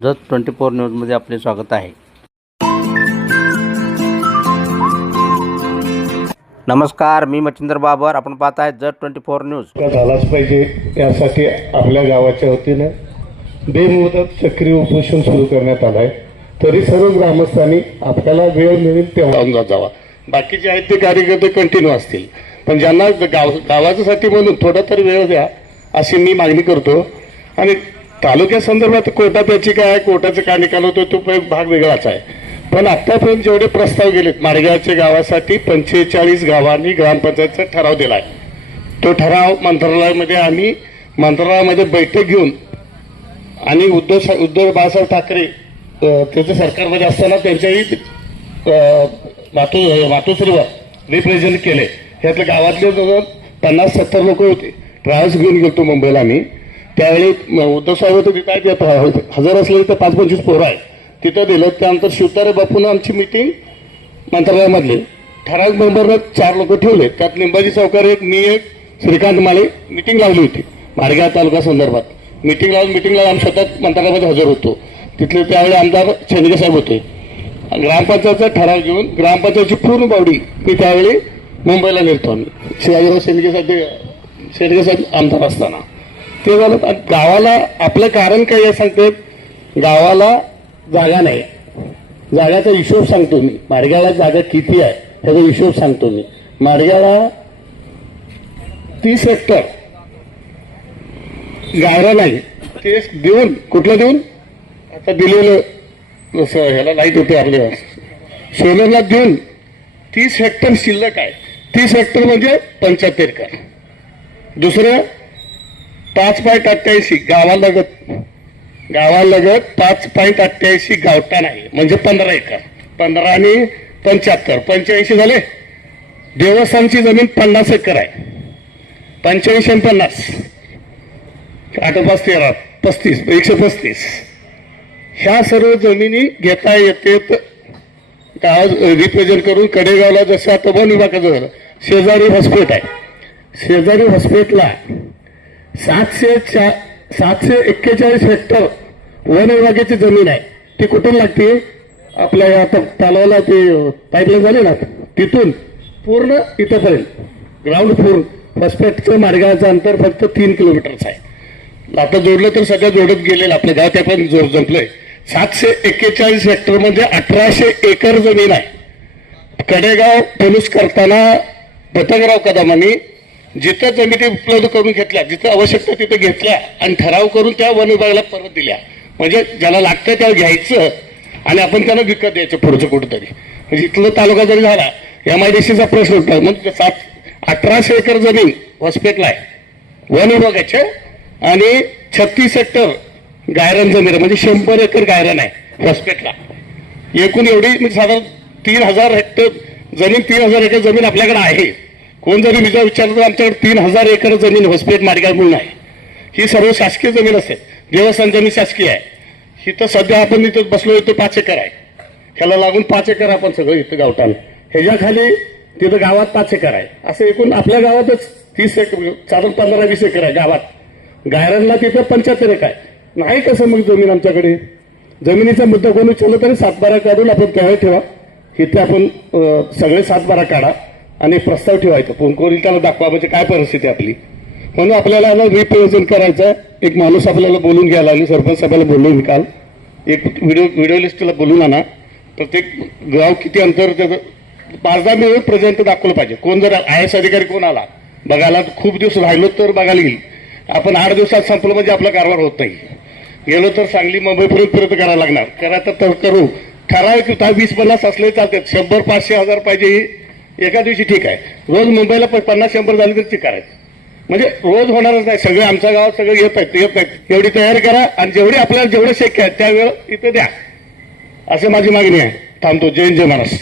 जत 24 न्यूजमध्ये आपले स्वागत आहे। नमस्कार, मी मच्छिंद्र बाबर, आपण पाहत आहे जत 24 न्यूज। झालाच पाहिजे यासाठी आपल्या गावाच्या वतीने बेमुदत सक्रिय उपोषण सुरू करण्यात आलं आहे। तरी सर्व ग्रामस्थांनी आपल्याला वेळ मिळेल तेव्हा जावा। बाकीचे आहेत ते कार्यकर्ते कंटिन्यू असतील, पण ज्यांना गावाच्यासाठी म्हणून थोडा तरी वेळ द्या अशी मी मागणी करतो। आणि तालुक्या संदर्भात कोर्टात याची काय, कोर्टाचं काय निकाल होतो तो भाग वेगळाच आहे। पण आतापर्यंत जेवढे प्रस्ताव गेलेत माडगावच्या गावासाठी 45 गावांनी ग्रामपंचायतचा ठराव दिलाय। तो ठराव मंत्रालयामध्ये आम्ही मंत्रालयामध्ये बैठक घेऊन आणि उद्धव बाळासाहेब ठाकरे त्याच्या सरकारमध्ये असताना त्यांच्याही मातोश्रीवर रिप्रेझेंट केले। ह्यातले गावातले जवळ 50-70 लोक होते। ट्रॅव्हल्स घेऊन गेलो मुंबईला आम्ही। त्यावेळी उद्धव साहेब होते, तिथे हजर असलेले तर 5-25 पोरं आहे तिथं दिलं। त्यानंतर शिवतारे बापून आमची मिटिंग मंत्रालयामधली ठराविक मेंबरनं 4 लोक ठेवले। त्यात लिंबाजी चौकार एक, मी एक, श्रीकांत माळे मिटिंग लावली होती माडगाव तालुका संदर्भात। मिटिंगला आम्ही स्वतः मंत्रालयामध्ये हजर होतो। तिथले त्यावेळी आमदार शेंडगे साहेब होते। ग्रामपंचायतचा ठराव घेऊन ग्रामपंचायतची पूर्ण बावडी मी त्यावेळी मुंबईला नेलतो आम्ही, शिवाजीराव शेंडगे साहेब आमदार असताना। ते झालं गावाला आपलं कारण काय आहे सांगते, गावाला जागा नाही। जागाचा हिशोब सांगतो मी, माडगावला जागा किती आहे त्याचा हिशोब सांगतो मी। माडगावला 30 हेक्टर गायरा नाही, ते देऊन कुठलं देऊन आता दिलेलं ह्याला लाईट होते आपल्या सोलरला देऊन 30 हेक्टर शिल्लक आहे। 30 हेक्टर म्हणजे 75 एकर। दुसरं 5.88 गावालगत 5.88 गावठाण आहे म्हणजे 15 एकर। 15 आणि 75 85 झाले। देवस्थानची जमीन 50 एकर आहे। 85 आणि 50 8 5 13 35 135 ह्या सर्व जमिनी घेता येते। गाव रिप्रेझेंट करून कडेगावला जसं आता वन विभागाचं झालं, शेजारी हॉस्पिटल आहे। शेजारी हॉस्पिटलला 741 हेक्टर वन विभागाची जमीन आहे। ती कुठून लागते, आपल्या आता तालवाला ते पाईपलाईन झाली ना तिथून पूर्ण इथंपर्यंत ग्राउंड फ्लोर हॉस्पिटलचं माडगावचं अंतर फक्त 3 किलोमीटरचं आहे। आता जोडलं तर सगळं जोडत गेलेलं आपलं गाव त्या पण जोड जमलंय। 741 हेक्टर म्हणजे 1800 एकर जमीन आहे। कडेगाव पोलीस करताना पतंगराव कदमांनी जिथं जमिनी उपलब्ध करून घेतल्या, जिथं आवश्यकता तिथं घेतल्या आणि ठराव करून त्या वन विभागाला परत दिल्या। म्हणजे ज्याला लागतं त्याला घ्यायचं आणि आपण त्यांना विकत द्यायचं पुढचं कुठंतरी। म्हणजे इथलं तालुका जरी झाला MIDCचा प्रश्न होता, मग 1800 एकर जमीन हॉस्पिटल आहे वन विभागाचे आणि 36 हेक्टर गायरन जमीन म्हणजे 100 एकर गायरन आहे हॉस्पिटलला। एकूण एवढी म्हणजे साधारण 3000 हेक्टर जमीन 3000 एकर जमीन आपल्याकडे आहे। कोण जरी मी विचारलं तर आमच्याकडे 3000 एकर जमीन हॉस्पिटल माडगाव म्हणून आहे। ही सर्व शासकीय जमीन असते। देवस्थान जमीन शासकीय आहे। इथं सध्या आपण इथं बसलो, इथं 5 एकर आहे। ह्याला लागून 5 एकर आपण सगळं इथं गावठाण, ह्याच्या खाली तिथं गावात 5 एकर आहे। असं एकूण आपल्या गावातच 30 एकर साधारण 15-20 एकर आहे गावात। गायरांना तिथं 75 एकर आहे। नाही कसं मग जमीन आमच्याकडे, जमिनीचा मुद्दा कोणी उचलला तरी 7-12 काढून आपण त्यावेळी ठेवा। इथे आपण सगळे 7-12 काढा आणि प्रस्ताव ठेवायचा, कोणी त्याला दाखवा म्हणजे काय परिस्थिती आपली। म्हणून आपल्याला रिप्रेझेंट करायचं। एक माणूस आपल्याला बोलून घ्यायला लागली, सरपंच साहेबाला बोलून काल एक व्हिडिओ लिस्टला बोलून आणा। प्रत्येक गाव किती अंतर त्याचं 5-10 मिनिट प्रेझेंट दाखवलं पाहिजे। कोण जर IAS अधिकारी कोण आला बघायला, खूप दिवस राहिलो तर बघायला येईल। आपण 8 दिवसात संपलं म्हणजे आपला कारभार होत नाही। गेलो तर सांगली मुंबईपर्यंत करायला लागणार। करायचं तर करू, ठराविक 20-50 असले चालतात। 100, 500, 1000 पाहिजे एका दिवशी ठीक आहे। रोज मुंबईला 50-100 झाले तर करायचं म्हणजे रोज होणारच नाही। सगळे आमच्या गावात सगळं येत नाहीत। एवढी तयारी करा आणि जेवढी आपल्याला जेवढं शक्य आहे त्यावेळेला इथं द्या, असं माझी मागणी आहे। थांबतो। जय हिंद, जय महाराष्ट्र।